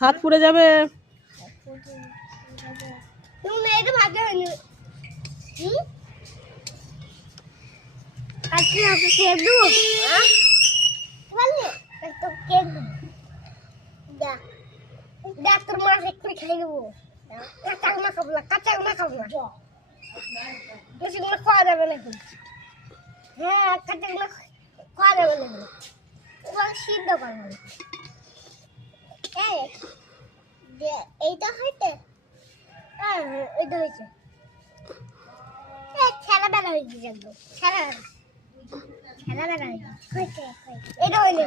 হাত পুড়ে যাবে। তোর মাছ একটু খেয়ে নেবো। কাঁচা না খাবো না বেশি করে খাওয়া যাবে না। হ্যাঁ কাঁচা গুলো খাওয়া যাবে না, সিদ্ধ করবো। এইটা হয়েছে, হ্যাঁ এইটা হয়েছে। ছেলেবেলা হয়েছে একদম, ছেলেবেলা হয়েছে। এটা হইলে